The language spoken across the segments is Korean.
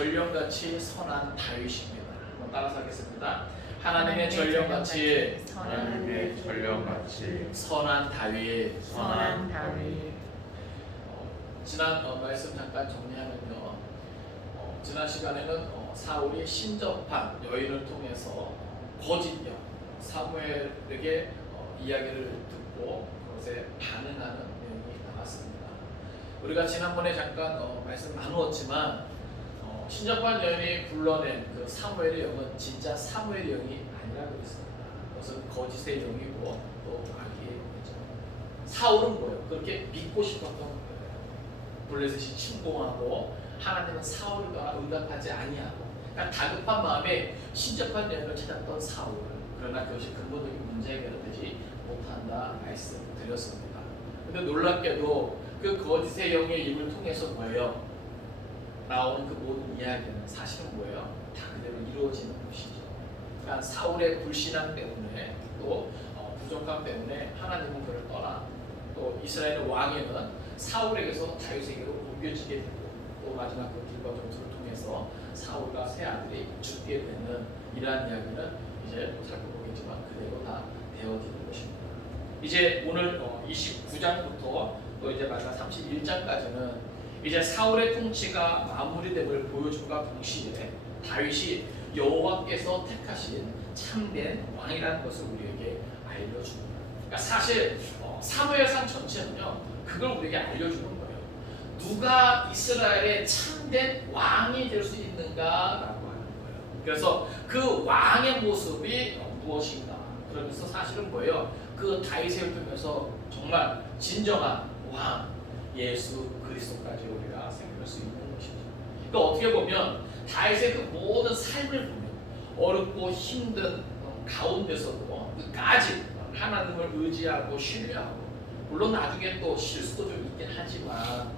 전령같이 선한 다윗입니다. 한번 따라서 하겠습니다. 하나님의 전령같이 하나님의 전령같이 선한 다윗. 선한 다윗. 지난 말씀 잠깐 정리하면요. 지난 시간에는 사울이 신접한 여인을 통해서 거짓 여 사무엘에게 이야기를 듣고 그것에 반응하는 내용이 나왔습니다. 우리가 지난번에 잠깐 말씀 나누었지만 신접한 여인이 불러낸 그 사무엘의 영은 진짜 사무엘의 영이 아니라고 했습니다. 그것은 거짓의 영이고 또 마귀의 영이죠. 사울은 뭐예요? 그렇게 믿고 싶었던 거예요. 블레셋이 침공하고 하나님은 사울과 응답하지 아니하고 그러니까 다급한 마음에 신접한 여인을 찾았던 사울. 그러나 그것이 근본적인 문제 해결되지 못한다 말씀드렸습니다. 근데 놀랍게도 그 거짓의 영의 입을 통해서 뭐예요? 나오는 그 모든 이야기는 사실은 뭐예요? 다 그대로 이루어지는 것이죠. 그러니까 사울의 불신앙 때문에 또 부족함 때문에 하나님은 그를 떠나 또 이스라엘 왕에는 사울에게서 다윗에게로 옮겨지게 되고 또 마지막 그 길과 전투를 통해서 사울과 세 아들이 죽게 되는 이러한 이야기는 이제 또 살펴보겠지만 그대로 다 되어지는 것입니다. 이제 오늘 29장부터 또 이제 마지막 31장까지는 이제 사울의 통치가 마무리됨을 보여줌과 동시에 다윗이 여호와께서 택하신 참된 왕이라는 것을 우리에게 알려줍니다. 그러니까 사실 사무엘상 전체는요 그걸 우리에게 알려주는 거예요. 누가 이스라엘의 참된 왕이 될 수 있는가라고 하는 거예요. 그래서 그 왕의 모습이 무엇인가? 그러면서 사실은 뭐예요? 그 다윗을 통해서 정말 진정한 왕 예수 그리스도까지 우리가 생각할 수 있는 것이죠. 그러니까 어떻게 보면 다윗의 그 모든 삶을 보면 어렵고 힘든 가운데서도 끝까지 하나님을 의지하고 신뢰하고 물론 나중에 또 실수도 좀 있긴 하지만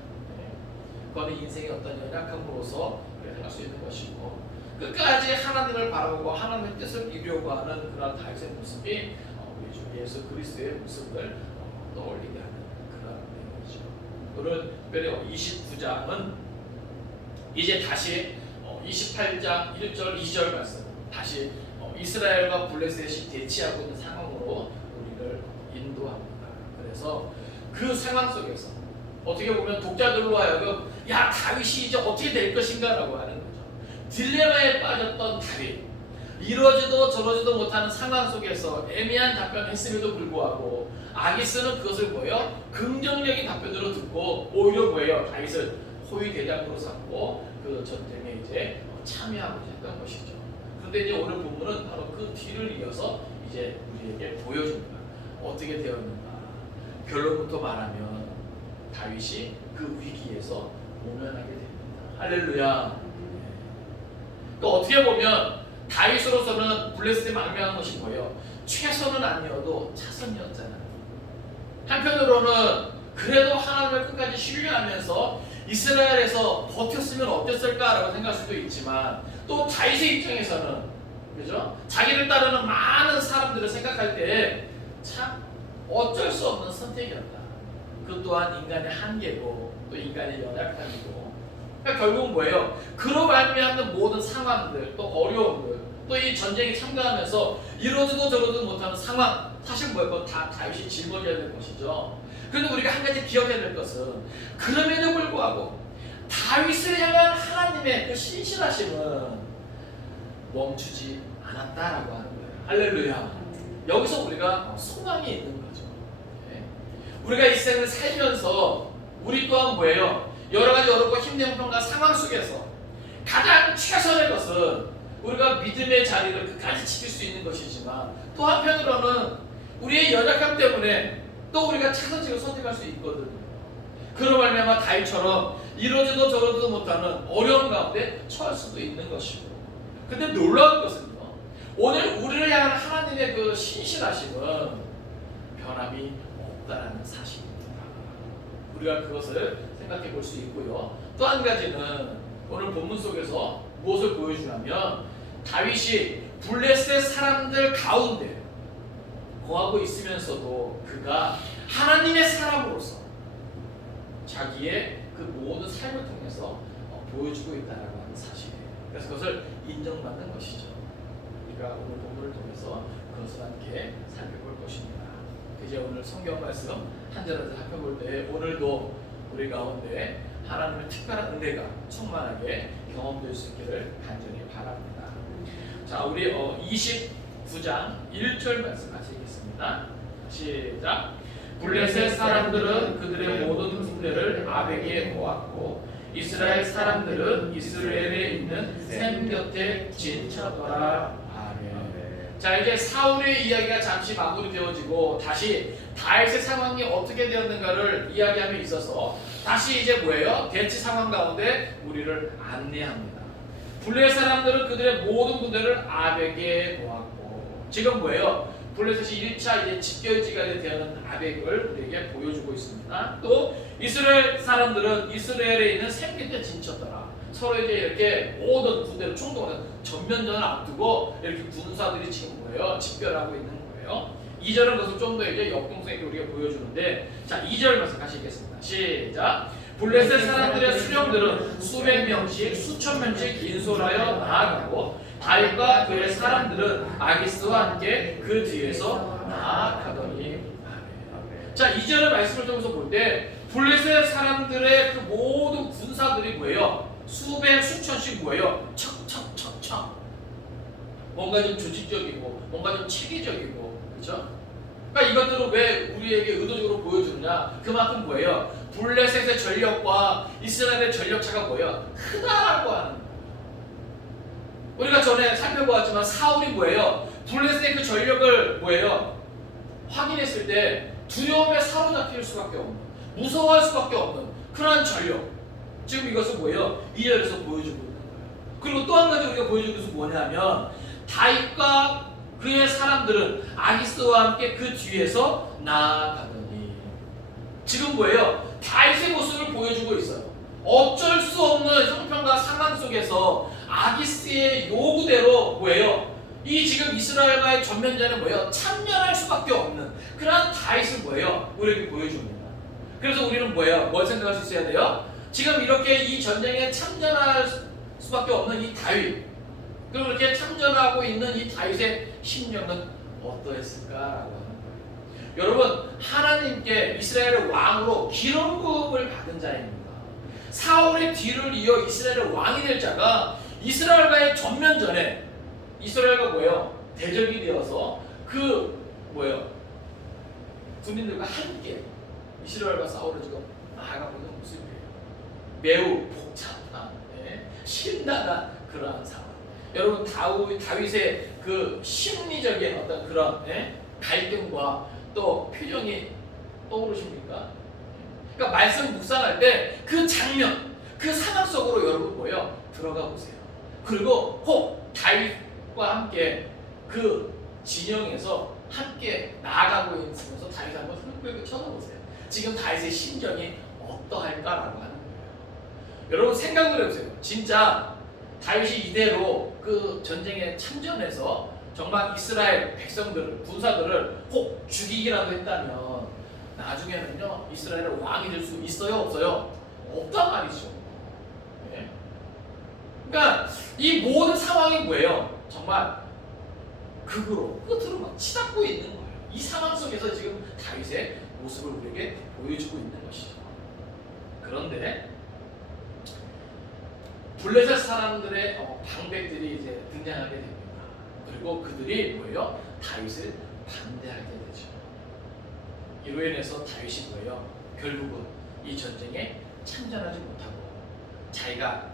그거는 인생의 어떤 연약함으로서 할 수 있는 것이고 끝까지 하나님을 바라보고 하나님의 뜻을 이루려고 하는 그런 다윗의 모습이 우리 주 예수 그리스도의 모습을 떠올리게 하는 그런 내용이죠. 오늘 특별히 29장은 이제 다시 28장 1절 2절 말씀 다시 이스라엘과 블레셋이 대치하고 있는 상황으로 우리를 인도합니다. 그래서 그 상황 속에서 어떻게 보면 독자들로 하여금 야 다윗이 이제 어떻게 될 것인가 라고 하는 거죠. 딜레마에 빠졌던 다윗 이러지도 저러지도 못하는 상황 속에서 애매한 답변을 했음에도 불구하고 아기스는 그것을 뭐예요? 긍정적인 답변으로 듣고 오히려 뭐예요? 다윗을 호위 대장으로 삼고 그 전쟁에 이제 참여하고자 했던 것이죠. 그런데 이제 오늘 본문은 바로 그 뒤를 이어서 이제 우리에게 보여줍니다. 어떻게 되었는가? 결론부터 말하면 다윗이 그 위기에서 모면하게 됩니다. 할렐루야. 또 어떻게 보면 다윗으로서는 블레셋에 망명한 것이 뭐예요? 최선은 아니어도 차선이었잖아요. 한편으로는 그래도 하나님을 끝까지 신뢰하면서 이스라엘에서 버텼으면 어땠을까라고 생각할 수도 있지만 또 다윗의 입장에서는 그죠? 자기를 따르는 많은 사람들을 생각할 때 참 어쩔 수 없는 선택이었다. 그 또한 인간의 한계고 또 인간의 연약함이고 그러니까 결국은 뭐예요? 그로 말미암는 모든 상황들 또 어려움들 또 이 전쟁에 참가하면서 이러지도 저러지도 못하는 상황 사실 뭐예요? 그건 다 다윗이 짊어져야 될 것이죠. 그런데 우리가 한 가지 기억해야 될 것은 그럼에도 불구하고 다윗을 향한 하나님의 그 신실하심은 멈추지 않았다라고 하는 거예요. 할렐루야. 여기서 우리가 소망이 있는 거죠. 우리가 이 생을 살면서 우리 또한 뭐예요? 여러 가지 어렵고 힘든 형편과 상황 속에서 가장 최선의 것은 우리가 믿음의 자리를 끝까지 지킬 수 있는 것이지만 또 한편으로는 우리의 연약함 때문에 또 우리가 차선책을 선택할 수 있거든요. 그로 말미암아 다윗처럼 이러지도 저러지도 못하는 어려운 가운데 처할 수도 있는 것이고 근데 놀라운 것은요 오늘 우리를 향한 하나님의 그 신실하심은 변함이 없다라는 사실입니다. 우리가 그것을 생각해 볼 수 있고요. 또 한 가지는 오늘 본문 속에서 무엇을 보여주냐면 다윗이 블레셋 사람들 가운데 거하고 있으면서도 그가 하나님의 사람으로서 자기의 그 모든 삶을 통해서 보여주고 있다는 사실이에요. 우리가 오늘 본문을 통해서 그것을 함께 살펴볼 것입니다. 이제 오늘 성경 말씀 한 절에서 살펴볼 때 오늘도 우리 가운데 하나님의 특별한 은혜가 충만하게 경험될 수 있기를 간절히 바랍니다. 자, 우리 29장 1절 말씀 같이 읽겠습니다. 시작. 블레셋 사람들은 그들의 모든 군대를 아벡에 모았고 이스라엘 사람들은 이스라엘에 있는 셈 곁에 진쳤더라. 아멘. 자, 이제 사울의 이야기가 잠시 마무리되어지고 다시 다윗의 상황이 어떻게 되었는가를 이야기함에 있어서 다시 이제 뭐예요? 대치 상황 가운데 우리를 안내합니다. 블레셋 사람들은 그들의 모든 군대를 아벡에 모았고, 지금 뭐예요? 블레셋이 1차 이제 집결지가 되는 아벡을 우리에게 보여주고 있습니다. 또 이스라엘 사람들은 이스라엘에 있는 셈 곁에 진쳤더라. 서로 이제 이렇게 모든 군대를 총동원 전면전을 앞두고 이렇게 군사들이 지금 뭐예요? 집결하고 있는 거예요. 2절은 그것을 좀 더 이제 역동성 있게 우리가 보여주는데, 자, 2절 말씀 같이 읽겠습니다. 시작. 블레셋 사람들의 수령들은 수백 명씩 수천 명씩 인솔하여 나아가고 다윗과 그의 사람들은 아기스와 함께 그 뒤에서 나아가더니. 자, 2절의 말씀을 통해서 볼 때 블레셋 사람들의 그 모든 군사들이 뭐예요? 수백 수천씩 뭐예요? 척척척척 뭔가 좀 조직적이고 뭔가 좀 체계적이고, 그렇죠? 그러니까 이것들을 왜 우리에게 의도적으로 보여주느냐? 그만큼 뭐예요? 블레셋의 전력과 이스라엘의 전력차가 뭐예요? 크다라고 하는 거예요. 우리가 전에 살펴보았지만 사울이 뭐예요? 블레셋의 그 전력을 뭐예요? 확인했을 때 두려움에 사로잡힐 수밖에 없는, 무서워할 수밖에 없는 그러한 전력. 지금 이것은 뭐예요? 2절에서 보여주고 있는 거예요. 그리고 또 한 가지 우리가 보여주는 것은 뭐냐면 다윗과 그의 사람들은 아기스와 함께 그 뒤에서 나아가더니. 지금 뭐예요? 다윗의 모습을 보여주고 있어요. 어쩔 수 없는 형편과 상황 속에서 아기스의 요구대로 뭐예요? 이 지금 이스라엘과의 전면전에 뭐예요? 참여할 수밖에 없는 그러한 다윗을 뭐예요? 우리에게 보여줍니다. 그래서 우리는 뭐예요? 뭘 생각할 수 있어야 돼요? 지금 이렇게 이 전쟁에 참전할 수밖에 없는 이 다윗, 그리고 이렇게 참전하고 있는 이 다윗의 심령은 어떠했을까라고 하는 거예요. 여러분, 하나님께 이스라엘의 왕으로 기름부음을 받은 자입니다. 사울의 뒤를 이어 이스라엘의 왕이 될 자가 이스라엘과의 전면전에 이스라엘과 뭐예요? 대적이 되어서 그 뭐예요? 군인들과 함께 이스라엘과 싸우러 지금 나아가고 있는 모습이에요. 매우 복잡한, 신나는 그러한 상황. 여러분, 다윗의 그 심리적인 어떤 그런 갈등과 또 표정이 떠오르십니까? 그러니까 말씀 묵상할 때 그 장면, 그 상황 속으로 여러분 뭐예요? 들어가 보세요. 그리고 혹 다윗과 함께 그 진영에서 함께 나아가고 있는 곳에서 다윗 한번 흙을 쳐다보세요. 지금 다윗의 심정이 어떠할까라고 하는 거예요. 여러분, 생각을 해보세요. 진짜 다윗이 이대로 그 전쟁에 참전해서 정말 이스라엘 백성들을, 군사들을 혹 죽이기라도 했다면 나중에는요 이스라엘의 왕이 될 수 있어요, 없어요? 없단 말이죠. 네. 그러니까 이 모든 상황이 뭐예요? 정말 극으로, 끝으로 막 치닫고 있는 거예요. 이 상황 속에서 지금 다윗의 모습을 우리에게 보여주고 있는 것이죠. 그런데 블레셋 사람들의 방백들이 이제 등장하게 됩니다. 그리고 그들이 뭐예요? 다윗을 반대하게 되죠. 이로 인해서 다윗이 뭐예요? 결국은 이 전쟁에 참전하지 못하고 자기가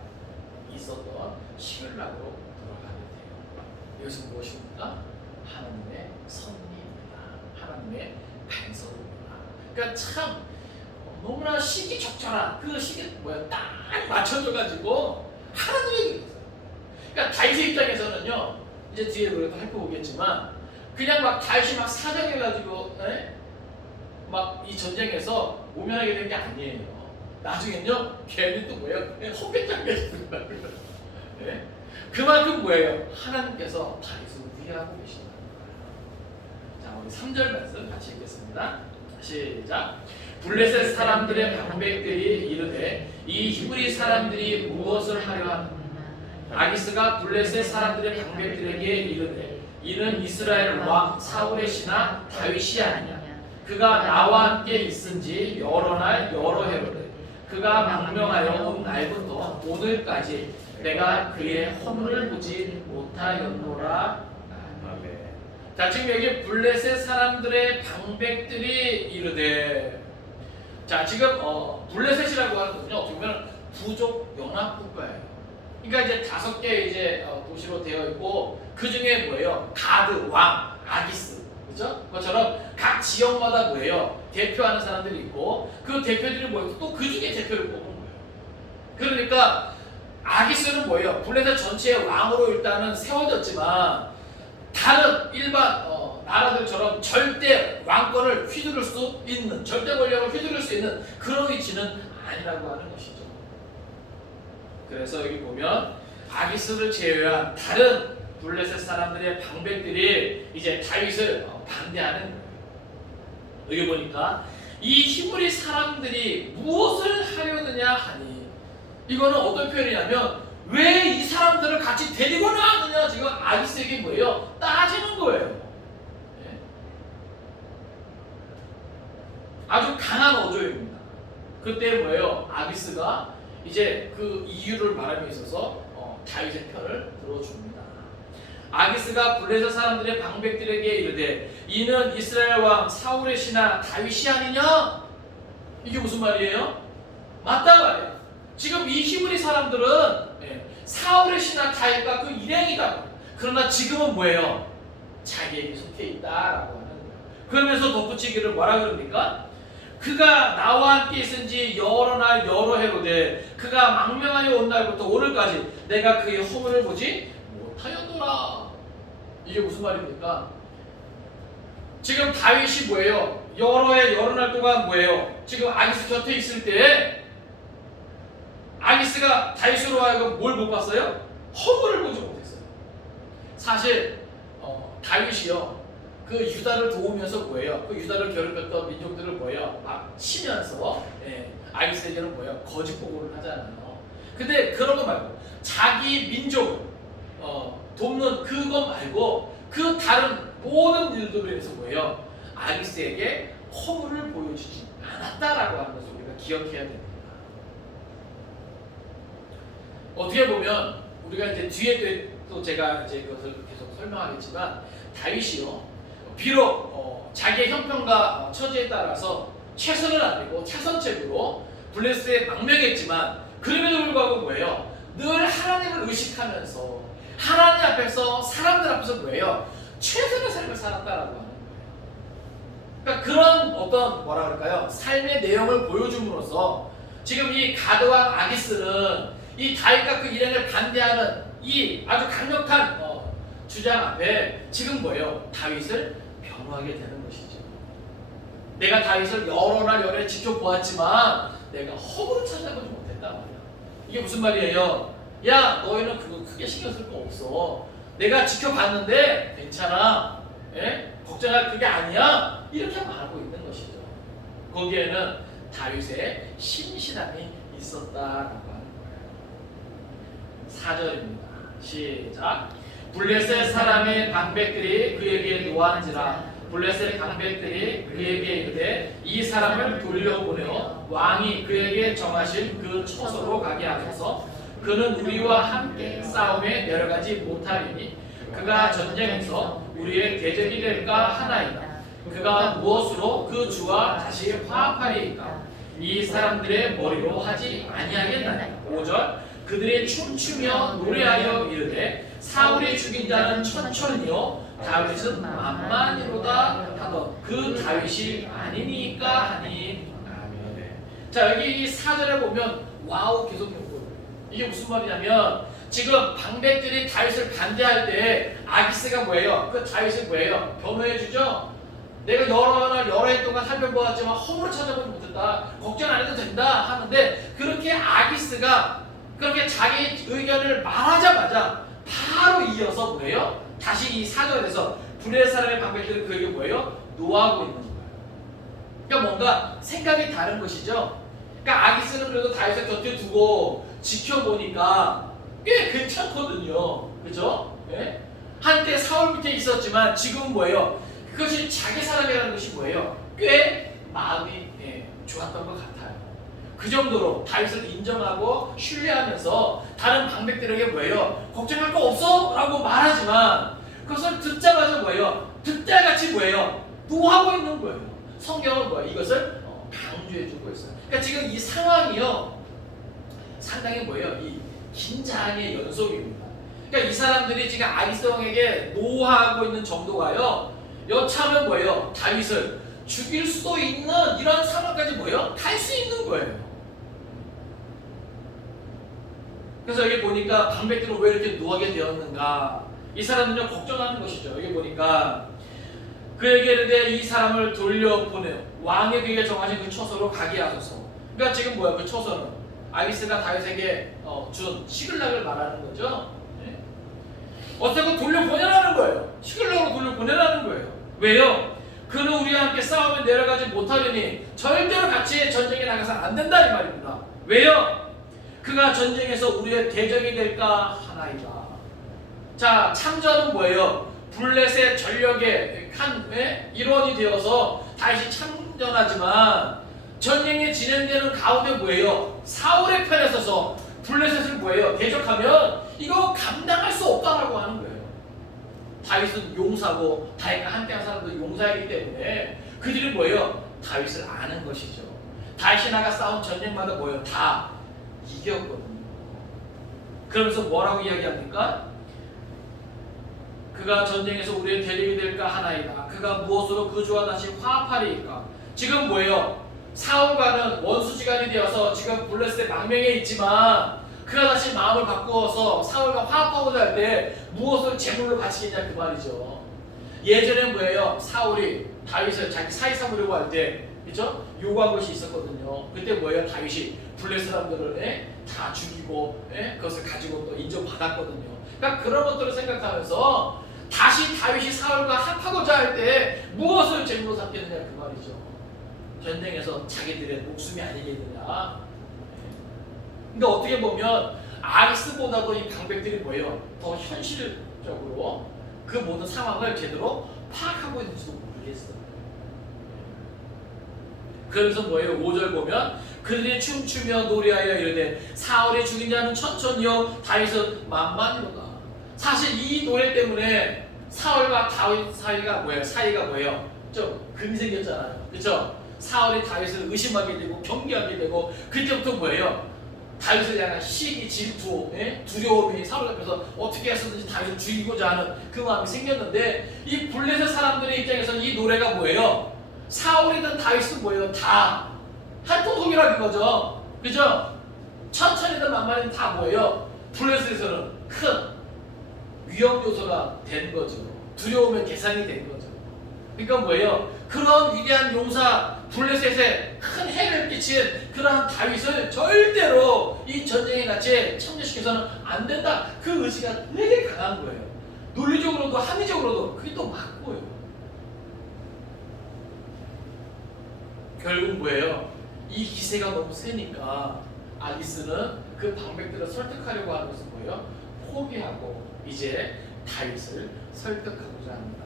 있었던 시글락으로 돌아가게 돼요. 이것은 무엇입니까? 하나님의 섭리입니다. 하나님의 반석입니다. 그러니까 참 너무나 시기적절한 그 시기 딱 맞춰져가지고 하나님의 일이 있어요. 그러니까 다윗의 입장에서는요, 이제 뒤에 우리가 또 살펴보겠지만 그냥 막 다윗이 막 사정해가지고 막 이 전쟁에서 모면하게 된 게 아니에요. 나중엔요 걔는 또 뭐예요? 헛배짱게 되더라고요. 그만큼 뭐예요? 하나님께서 다윗을 위하고 계신다는 거예요. 자, 우리 3절 말씀 같이 읽겠습니다. 시작. 블레셋 사람들의 방백들이 이르되 이 히브리 사람들이 무엇을 하려 하느냐? 아기스가 블레셋 사람들의 방백들에게 이르되 이는 이스라엘 왕 사울의 신하 다윗이 아니냐. 그가 나와 함께 있은지 여러 날 여러 해로되 그가 망명하여 온 날부터 오늘까지 내가 그의 허물을 보지 못하였노라. 아멘. 자, 지금 여기 블레셋 사람들의 방백들이 이르되, 자, 지금 블레셋이라고 하는 것은요, 어떻게 보면 부족 연합 국가예요. 그러니까 이제 5개 이제 도시로 되어 있고, 그 중에 뭐예요? 가드, 왕, 아기스, 그죠? 그것처럼 각 지역마다 뭐예요? 대표하는 사람들이 있고, 그 대표들이 뭐예요? 또 그 중에 대표를 뽑은 거예요. 그러니까 아기스는 뭐예요? 블레셋 전체의 왕으로 일단은 세워졌지만, 다른 일반 나라들처럼 절대 왕권을 휘두를 수 있는, 절대 권력을 휘두를 수 있는 그런 위치는 아니라고 하는 것이죠. 그래서 여기 보면 아기스를 제외한 다른 블레셋 사람들의 방백들이 이제 다윗을 반대하는 거예요. 여기 보니까 이 히브리 사람들이 무엇을 하려느냐 하니, 이거는 어떤 표현이냐면 왜 이 사람들을 같이 데리고 나왔느냐, 지금 아기스에게 뭐예요? 따지는 거예요. 네? 아주 강한 어조입니다. 그때 뭐예요? 아기스가 이제 그 이유를 말함에 있어서 다윗의 편을 들어줍니다. 아기스가 블레셋 사람들의 방백들에게 이르되 이는 이스라엘 왕 사울의 신하 다윗이 아니냐? 이게 무슨 말이에요? 맞다 말이야. 지금 이 히브리 사람들은 사울의 신하 다윗과 그 일행이다. 그러나 지금은 뭐예요? 자기에게 속해 있다라고 하는 거예요. 그러면서 덧붙이기를 뭐라 그럽니까? 그가 나와 함께 있은지 여러 날 여러 해로되 그가 망명하여 온 날부터 오늘까지 내가 그의 허물을 보지 못하였노라. 이게 무슨 말입니까? 지금 다윗이 뭐예요? 여러 해 여러 날 동안 뭐예요? 지금 아기스 곁에 있을 때 아기스가 다윗으로 하여금 뭘 못 봤어요? 허물을 보지 못했어요. 사실 다윗이요, 그 유다를 도우면서 뭐예요? 그 유다를 괴롭혔던 민족들을 뭐예요? 막 치면서 아기스에게는 뭐예요? 거짓 보고를 하잖아요. 근데 그런 거 말고 자기 민족을 돕는 그거 말고 그 다른 모든 일들로 인해서 뭐예요? 아기스에게 허물을 보여주지 않았다라고 하는 것을 우리가 기억해야 됩니다. 어떻게 보면 우리가 이제 뒤에 또 제가 이제 그것을 계속 설명하겠지만 다윗이요, 비록 자기의 형편과 처지에 따라서 최선을 안 내고 최선책으로 블레셋에 망명했지만 그럼에도 불구하고 뭐예요? 늘 하나님을 의식하면서 하나님 앞에서 사람들 앞에서 뭐예요? 최선의 삶을 살았다라고 하는 거예요. 그러니까 그런 어떤 뭐라 그럴까요? 삶의 내용을 보여줌으로써 지금 이 가드왕 아기스는 이 다윗과 그 일행을 반대하는 이 아주 강력한 주장 앞에 지금 뭐예요? 다윗을 변호하게 되는 것이죠. 내가 다윗을 여러 날 여러 해 지켜보았지만 내가 허물을 찾아보지 못했단 말이야. 이게 무슨 말이에요? 야, 너희는 그거 크게 신경 쓸 거 없어. 내가 지켜봤는데 괜찮아. 걱정할 그게 아니야. 이렇게 말하고 있는 것이죠. 거기에는 다윗의 신실함이 있었다라고 하는 거예요. 4절입니다. 시작. 블레셋 사람의 방백들이 그에게 노한지라 블레셋 방백들이 그에게 이르되 이 사람을 돌려보내어 왕이 그에게 정하신 그 처소로 가게 하소서. 그는 우리와 함께 싸움에 내려가지 못하리니 그가 전쟁에서 우리의 대적이 될까 하나이다. 그가 무엇으로 그 주와 다시 화합하리이까? 이 사람들의 머리로 하지 아니하겠나니. 5절. 그들이 춤추며 노래하여 이르되 사울이 죽인 자는 천천히요 다윗은 만만히로다 하던 그 다윗이 아니니까 하니. 아멘. 자, 여기 이 4절에 보면 와우 계속 연구해요. 이게 무슨 말이냐면 지금 방백들이 다윗을 반대할 때 아기스가 뭐예요? 그 다윗을 뭐예요? 변호해주죠. 내가 여러 날 여러 해 동안 살펴보았지만 허물을 찾아보지 못했다. 걱정 안 해도 된다 하는데 그렇게 아기스가 그렇게 자기 의견을 말하자마자 바로 이어서 뭐예요? 다시 이 4절에서 블레셋 사람의 방백들은 그에게 뭐예요? 노하고 있는 거예요. 그러니까 뭔가 생각이 다른 것이죠. 그러니까 아기스는 그래도 다윗을 곁에 두고 지켜보니까 꽤 괜찮거든요. 그죠? 네? 한때 한때 사울 밑에 있었지만 지금은 뭐예요? 그것이 자기 사람이라는 것이 뭐예요? 꽤 마음이 좋았던 것 같아요. 그 정도로 다윗을 인정하고 신뢰하면서 다른 방백들에게 뭐예요? 걱정할 거 없어? 라고 말하지만 그것을 듣자마자 뭐예요? 듣자같이 뭐예요? 노하고 있는 거예요. 성경은 뭐예요? 이것을 강조해주고 있어요. 그러니까 지금 이 상황이요 상당히 뭐예요? 이 긴장의 연속입니다. 그러니까 이 사람들이 지금 아기스 왕에게 노하고 있는 정도가요 여차하면 뭐예요? 다윗을 죽일 수도 있는 이런 상황까지 뭐예요? 갈 수 있는 거예요. 그래서 여기 보니까 방백들은 왜 이렇게 노하게 되었는가? 이 사람들은 걱정하는 것이죠. 여기 보니까 그에게 이르되 이 사람을 돌려보내요. 왕의 비에 정하신 그 처소로 가게 하소서. 그러니까 지금 뭐야? 그 처소는 아기스가 다윗에게 준 시글락을 말하는 거죠. 네? 어떻게 돌려보내라는 거예요. 시글락으로 돌려보내라는 거예요. 왜요? 그는 우리와 함께 싸우면 내려가지 못하려니 절대로 같이 전쟁에 나가서는 안 된다 이 말입니다. 왜요? 그가 전쟁에서 우리의 대적이 될까 하나이다. 자, 참전은 뭐예요? 블레셋 전력의 한 일원이 되어서 다시 참전하지만 전쟁이 진행되는 가운데 뭐예요? 사울의 편에 서서 블레셋을 뭐예요? 대적하면 이거 감당할 수 없다라고 하는 거예요. 다윗은 용사고 다윗과 함께한 사람도 용사이기 때문에 그들이 뭐예요? 다윗을 아는 것이죠. 다윗이 나가 싸운 전쟁마다 뭐예요? 다 이겼거든요. 그러면서 뭐라고 이야기합니까? 그가 전쟁에서 우리의 대적이 될까 하나이다. 그가 무엇으로 그 주와 다시 화합하리이까? 지금 뭐예요? 사울과는 원수지간이 되어서 지금 블레셋의 망명에 있지만 그가 다시 마음을 바꾸어서 사울과 화합하고자 할 때 무엇을 제물로 바치겠냐 그 말이죠. 예전에 뭐예요? 사울이 다윗을 자기 사위 삼으려고 할 때 그렇죠? 요구한 것이 있었거든요. 그때 뭐예요? 다윗이 블레셋 사람들을 다 죽이고 그것을 가지고 또 인정받았거든요. 그러니까 그런 것들을 생각하면서 다시 다윗이 사울과 합하고자 할 때 무엇을 제물로 삼겠느냐 그 말이죠. 전쟁에서 자기들의 목숨이 아니겠느냐. 근데 어떻게 보면 아기스보다도 이 방백들이 뭐예요? 더 현실적으로 그 모든 상황을 제대로 파악하고 있는지도 모르겠어요. 그러면서 뭐예요? 5절 보면 그들이 춤추며 노래하여 이르되 사울이 죽인 자는 천천히요 다윗은 만만이로다. 사실 이 노래 때문에 사울과 다윗 사이가 뭐예요? 좀 금이 생겼잖아요. 그렇죠? 사울이 다윗을 의심하게 되고 경계하게 되고 그때부터 뭐예요? 다윗을 향한 시기, 질투, 두려움이 사울 앞에서 어떻게 해서든지 다윗을 죽이고자 하는 그 마음이 생겼는데 이 블레셋 사람들의 입장에서는 이 노래가 뭐예요? 사울이든 다윗은 뭐예요? 다 한 통속이라는 거죠. 그죠? 천천히든 만만히든 다 뭐예요? 블레셋에서는 큰 위험 요소가 된 거죠. 두려움의 대상이 된 거죠. 그러니까 뭐예요? 그런 위대한 용사 블레셋에 큰 해를 끼친 그러한 다윗을 절대로 이 전쟁에 같이 참여시켜서는 안 된다. 그 의지가 되게 강한 거예요. 논리적으로도 합리적으로도 그게 또 맞고요. 결국 뭐예요? 이 기세가 너무 세니까 아기스는 그 방백들을 설득하려고 하는 것은 뭐예요? 포기하고 이제 다윗을 설득하고자 합니다.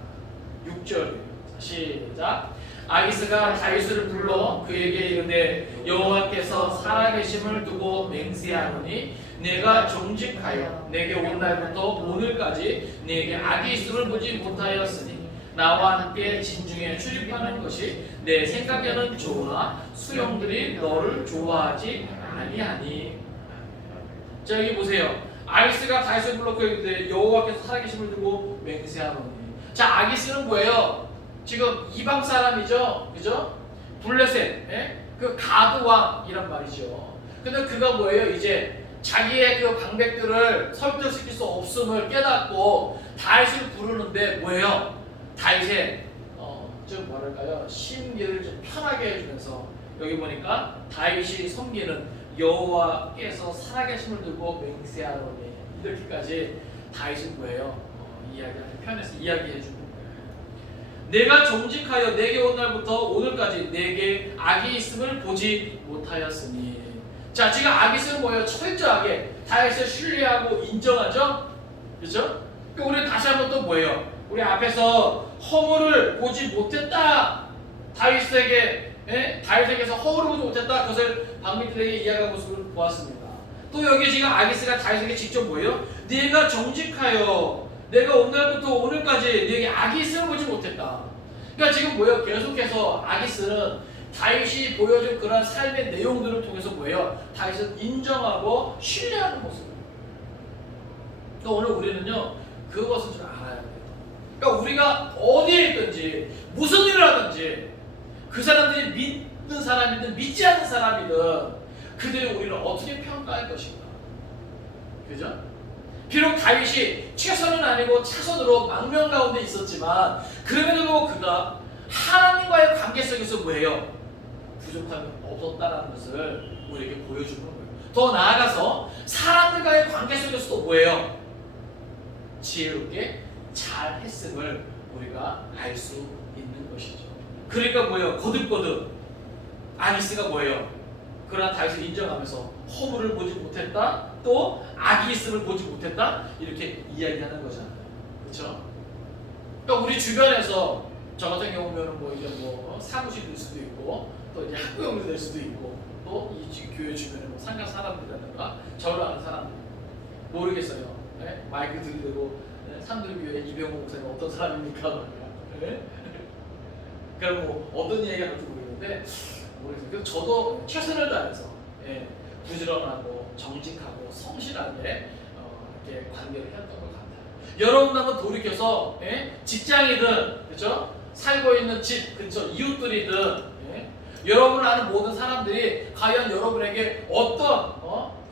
6절 시작. 아기스가 다윗을 불러 그에게 이르되 여호와께서 살아계심을 두고 맹세하노니 내가 정직하여 내게 온 날부터 오늘까지 내게 악의 있음을 보지 못하였으니 나와 함께 진중에 출입하는 것이 내 생각에는 좋으나 수령들이 너를 좋아하지 아니하니. 자 여기 보세요. 아기스가 다윗을 불러 그에게 여호와께서 살아계심을 두고 맹세하노니. 자 아기스는 뭐예요? 지금 이방 사람이죠, 그죠? 블레셋, 그 가드 왕이란 말이죠. 근데 그가 뭐예요? 이제 자기의 그 방백들을 설득시킬 수 없음을 깨닫고 다윗을 부르는데 뭐예요? 다윗의 좀 뭐랄까요? 심기를 좀 편하게 해주면서 여기 보니까 다윗이 섬기는 여호와께서 살아계심을 두고 맹세하노니 이렇게까지 다윗은 뭐예요? 이야기하는 편에서 이야기해 주는 거예요. 내가 정직하여 내게 온 날부터 오늘까지 내게 악이 있음을 보지 못하였으니. 자 지금 악이 있으면 뭐예요? 철저하게 다윗을 신뢰하고 인정하죠? 그렇죠? 그러니까 우리 다시 한번 또 뭐예요? 우리 앞에서 허물을 보지 못했다. 다윗에게서 허물을 보지 못했다. 그것을 박미들에게 이야기한 모습을 보았습니다. 또 여기 지금 아기스가 다윗에게 직접 뭐예요? 네가 정직하여 내가 오늘부터 오늘까지 네게 아기스를 보지 못했다. 그러니까 지금 뭐예요? 계속해서 아기스는 다윗이 보여준 그런 삶의 내용들을 통해서 뭐예요? 다윗을 인정하고 신뢰하는 모습입니다. 그러니까 오늘 우리는요, 그것을 좀 알아야 돼요. 그러니까 우리가 어디에 있든지 무슨 일을 하든지 그 사람들이 믿는 사람이든 믿지 않는 사람이든 그들이 우리를 어떻게 평가할 것인가. 그죠? 비록 다윗이 최선은 아니고 차선으로 망명 가운데 있었지만 그럼에도 불구하고 그가 하나님과의 관계 속에서 뭐예요? 부족함이 없었다는 것을 우리에게 보여주는 거예요. 더 나아가서 사람들과의 관계 속에서도 뭐예요? 지혜롭게 잘 했음을 우리가 알 수 있는 것이죠. 그러니까 뭐예요? 거듭거듭 아기스가 뭐예요? 그러나 다윗을 인정하면서 허물을 보지 못했다, 또 악이 있음을 보지 못했다, 이렇게 이야기하는 거잖아요. 그렇죠? 그러니까 우리 주변에서 저 같은 경우는 뭐 이제 뭐 사무실일 수도 있고 또 이제 학부형이 될 수도 있고 또 이 교회 주변에 뭐 상가 사람들이라든가 저를 아는 사람들 모르겠어요. 네? 마이크 들이대고 사람들 위해 이병호 목사님 어떤 사람입니까? 네? 그럼 뭐 어떤 이야기가 나올지 모르겠는데 그래서 저도 최선을 다해서 부지런하고 정직하고 성실하게 이렇게 관계를 했던 것 같아요. 여러분 한번 돌이켜서 직장이든 그렇죠? 살고 있는 집 근처 이웃들이든 여러분을 아는 모든 사람들이 과연 여러분에게 어떤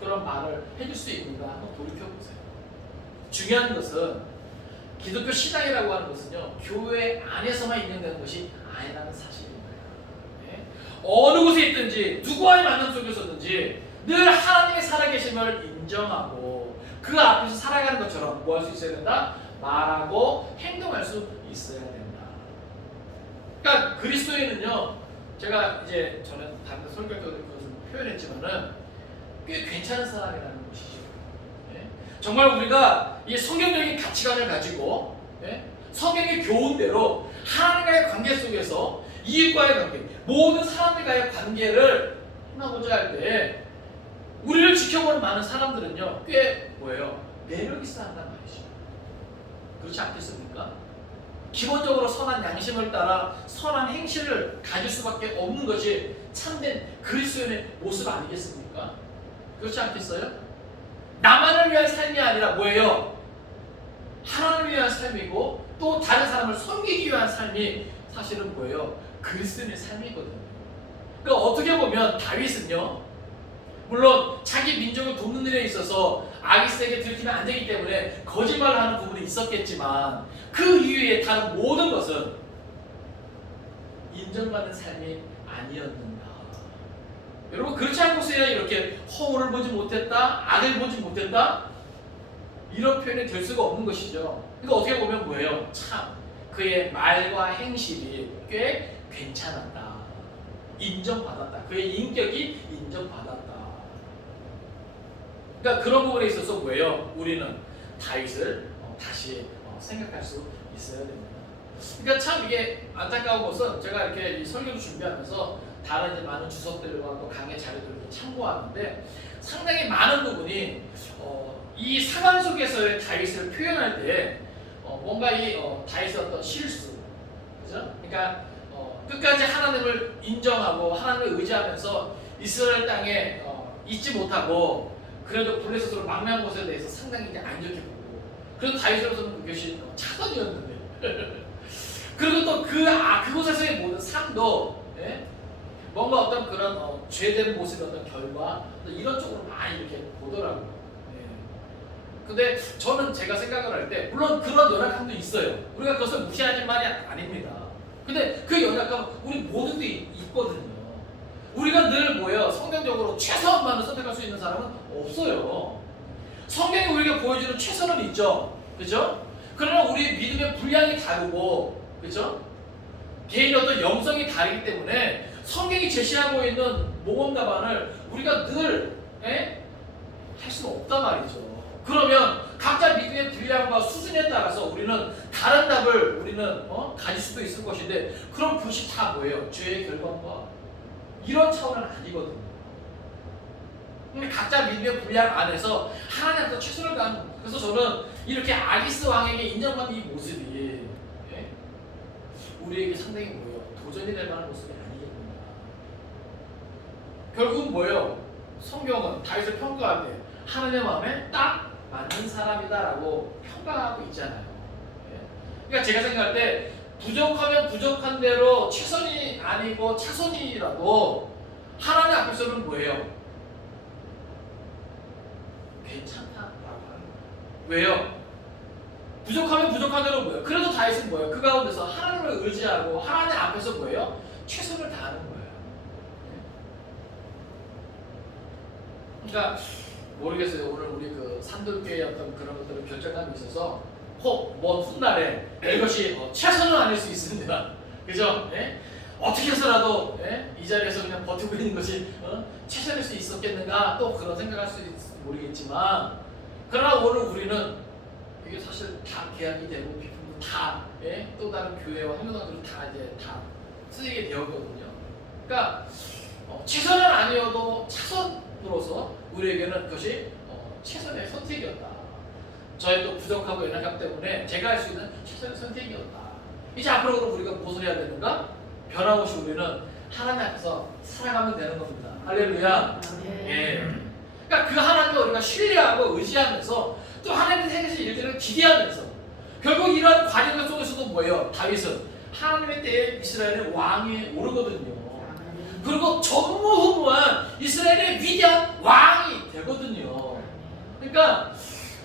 그런 말을 해줄 수 있는가 한번 돌이켜 보세요. 중요한 것은 기독교 신앙이라고 하는 것은요, 교회 안에서만 있는 것이 아니라는 사실입니다. 어느 곳에 있든지 누구와의 만남 속에서든지 늘 하나님의 살아계심을 인정하고 그 앞에서 살아가는 것처럼 뭐 할 수 있어야 된다? 말하고 행동할 수 있어야 된다. 그러니까 그리스도인은요, 제가 이제 저는 다른 설교도 그것을 표현했지만은 꽤 괜찮은 사람이라는 것이죠. 정말 우리가 이 성경적인 가치관을 가지고 성경의 교훈대로 하나님과의 관계 속에서 이웃과의 관계, 모든 사람들과의 관계를 해나고자 할 때 우리를 지켜보는 많은 사람들은요, 꽤 뭐예요? 매력 있어 한단 말이죠. 그렇지 않겠습니까? 기본적으로 선한 양심을 따라 선한 행실을 가질 수밖에 없는 것이 참된 그리스도인의 모습 아니겠습니까? 그렇지 않겠어요? 나만을 위한 삶이 아니라 뭐예요? 하나님을 위한 삶이고 또 다른 사람을 섬기기 위한 삶이 사실은 뭐예요? 그리스도인의 삶이거든요. 그러니까 어떻게 보면 다윗은요, 물론 자기 민족을 돕는 일에 있어서 아기스에게 들키면 안 되기 때문에 거짓말을 하는 부분이 있었겠지만 그 이후에 다른 모든 것은 인정받는 삶이 아니었는가. 여러분 그렇지 않고서야 이렇게 허물을 보지 못했다, 악을 보지 못했다, 이런 표현이 될 수가 없는 것이죠. 그러니까 어떻게 보면 뭐예요? 참 그의 말과 행실이 꽤 괜찮았다, 인정받았다, 그의 인격이 인정받았다. 그러니까 그런 부분에 있어서 뭐예요? 우리는 다윗을 다시 생각할 수 있어야 됩니다. 그러니까 참 이게 안타까운 것은 제가 이렇게 이 설교를 준비하면서 다른 이제 많은 주석들과 또 강의 자료들을 참고하는데 상당히 많은 부분이 이 상황 속에서의 다윗을 표현할 때 뭔가 이 다윗의 어떤 실수, 그죠? 그러니까 끝까지 하나님을 인정하고 하나님을 의지하면서 이스라엘 땅에 있지 못하고 그래도 블레셋으로 망명한 것에 대해서 상당히 이제 안 좋게 보고, 그래서 다윗으로서는 그것이 차선이었는데 그리고 또 그곳에서의 모든 삶도 뭔가 어떤 그런 죄된 모습의 어떤 결과 이런 쪽으로 많이 이렇게 보더라고요. 근데 저는 제가 생각을 할 때 물론 그런 연약함도 있어요. 우리가 그것을 무시하는 말이 아닙니다. 근데 그 연약함은 우리 모두들이 있거든요. 우리가 늘 뭐예요? 성경적으로 최선만을 선택할 수 있는 사람은 없어요. 성경이 우리가 보여주는 최선은 있죠. 그죠? 그러나 우리 믿음의 분량이 다르고, 그죠? 개인의 어떤 영성이 다르기 때문에 성경이 제시하고 있는 모범 답안을 우리가 늘 할 수는 없단 말이죠. 그러면 각자 믿음의 분량과 수준에 따라서 우리는 다른 답을 우리는 가질 수도 있을 것인데 그럼 그것이 다 뭐예요? 죄의 결과가 이런 차원은 아니거든요. 각자 믿음의 분량 안에서 하나님 앞에서 최선을 다하는 겁니다. 그래서 저는 이렇게 아기스 왕에게 인정받는 이 모습이 우리에게 상당히 뭐예요? 도전이 될 만한 모습이 아니겠구나. 결국은 뭐예요? 성경은 다윗을 평가할 때 하나님의 마음에 딱 맞는 사람이다라고 평가하고 있잖아요. 그러니까 제가 생각할 때 부족하면 부족한 대로 최선이 아니고 차선이라도 하나님 앞에서는 뭐예요? 괜찮다라고 하는 거예요. 왜요? 부족하면 부족한 대로 뭐예요? 그래도 다윗은 뭐예요? 그 가운데서 하나님을 의지하고 하나님 앞에서 뭐예요? 최선을 다하는 거예요. 그러니까 모르겠어요. 오늘 우리 그 산들교회 어떤 그런 것들을 결정감이 있어서 혹 먼 훗날에 이것이 최선은 아닐 수 있습니다. 그죠? 어떻게 해서라도 이 자리에서 그냥 버티고 있는 것이 최선일 수 있었겠는가 또 그런 생각할 수 있을지 모르겠지만 그러나 오늘 우리는 이게 사실 다 계약이 되고 비품도 다 또 다른 교회와 행동들도 다 이제 다 쓰이게 되었거든요. 그러니까 최선은 아니어도 차선으로서 우리에게는 그것이 최선의 선택이었다. 저의 또 부족하고 연약함 때문에 제가 할 수 있는 최선의 선택이었다. 이제 앞으로 그럼 우리가 무엇을 해야 되는가? 변함없이 우리는 하나님 앞에서 살아가면 되는 겁니다. 할렐루야. 그러니까 그 하나님을 우리가 신뢰하고 의지하면서 또 하나님의 행하실 일들을 기대하면서 결국 이러한 과정 속에서도 뭐예요? 다윗은 하나님의 때에 이스라엘의 왕이 오르거든요. 그리고 전무후무한 이스라엘의 위대한 왕이 되거든요. 그러니까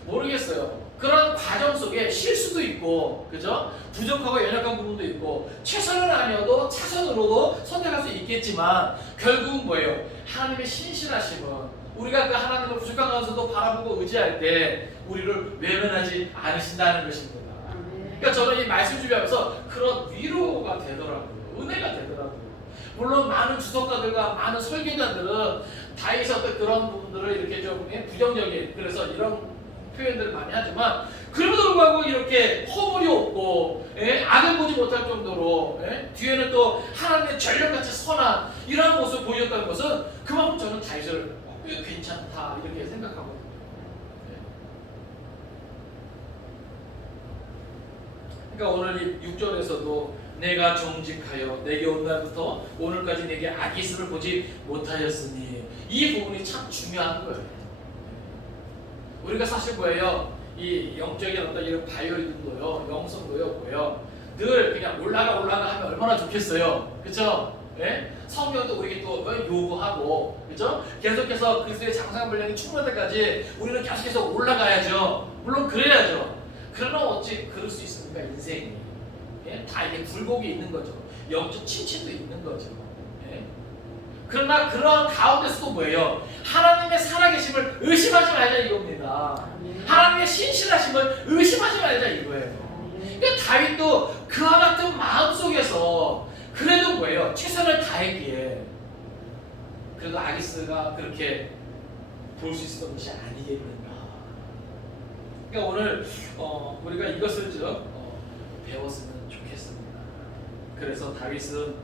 모르겠어요. 그런 과정 속에 실수도 있고, 그죠? 부족하고 연약한 부분도 있고, 최선은 아니어도 차선으로도 선택할 수 있겠지만, 결국은 뭐예요? 하나님의 신실하심은 우리가 그 하나님을 부족한 가운데서도 바라보고 의지할 때 우리를 외면하지 않으신다는 것입니다. 그러니까 저는 이 말씀 준비하면서 그런 위로가 되더라고요. 은혜가 되더라고요. 물론 많은 주석가들과 많은 설교자들은 다윗의 어떤 그런 부분들을 이렇게 좀 부정적인 그래서 이런 표현들을 많이 하지만 그럼에도 불구하고 이렇게 허물이 없고 악을 보지 못할 정도로 뒤에는 또 하나님의 전력같이 선한 이러한 모습을 보여줬다는 것은 그만큼 저는 다윗을 꽤 괜찮다 이렇게 생각하거든요. 그러니까 오늘 이 6절에서도 내가 정직하여 내게 온 날부터 오늘까지 내게 아기스를 보지 못하였으니 이 부분이 참 중요한 거예요. 우리가 사실 뭐예요? 이 영적인 어떤 이런 바이올린도요, 영성도요, 뭐예요? 늘 그냥 올라가 하면 얼마나 좋겠어요, 그렇죠? 성경도 우리에게 또 요구하고, 그렇죠? 계속해서 그리스도의 장성한 분량이 충만할 때까지 우리는 계속해서 올라가야죠. 물론 그래야죠. 그러나 어찌 그럴 수 있습니까? 인생이 다 이게 굴곡이 있는 거죠. 영적 침체도 있는 거죠. 그러나 그러한 가운데서도 뭐예요? 하나님의 살아계심을 의심하지 말자 이겁니다. 하나님의 신실하심을 의심하지 말자 이거예요. 그러니까 다윗도 그와 같은 마음 속에서 그래도 뭐예요? 최선을 다했기에 그래도 아기스가 그렇게 볼 수 있었던 것이 아니겠는가. 그러니까 오늘 우리가 이것을 좀 배웠으면 좋겠습니다. 그래서 다윗은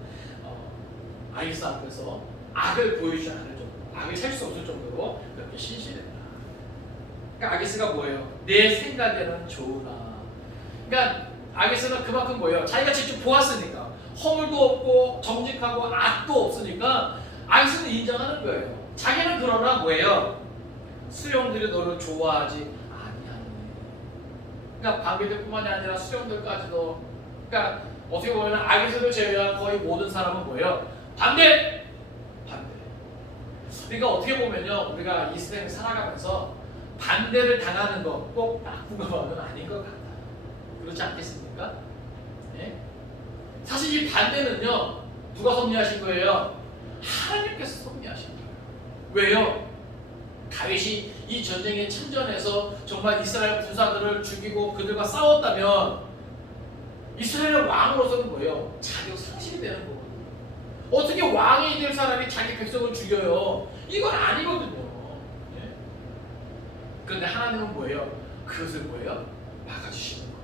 아기스 앞에서 악을 보여주지 않을 정도, 악을 살 수 없을 정도로 그렇게 신실했다. 그러니까 아기스가 뭐예요? 내 생각에는 좋으나. 그러니까 아기스는 그만큼 뭐예요? 자기가 직접 보았으니까 허물도 없고 정직하고 악도 없으니까 아기스는 인정하는 거예요. 자기는 그러나 뭐예요? 수령들이 너를 좋아하지 아니하니. 그러니까 방배들뿐만이 아니라 수령들까지도. 그러니까 어떻게 보면 아기스를 제외한 거의 모든 사람은 뭐예요? 반대. 그러니까 어떻게 보면요, 우리가 이 세상을 살아가면서 반대를 당하는 것 꼭 나쁜 것만은 아닌 것 같아요. 그렇지 않겠습니까? 사실 이 반대는요, 누가 섭리하신 거예요? 하나님께서 섭리하신 거예요. 왜요? 다윗이 이 전쟁에 참전해서 정말 이스라엘 군사들을 죽이고 그들과 싸웠다면 이스라엘의 왕으로서는 뭐예요? 자격 상실이 되는 거거든요. 어떻게 왕이 될 사람이 자기 백성을 죽여요? 이건 아니거든요. 그런데 하나님은 뭐예요? 그것을 뭐예요? 막아주시는 거예요.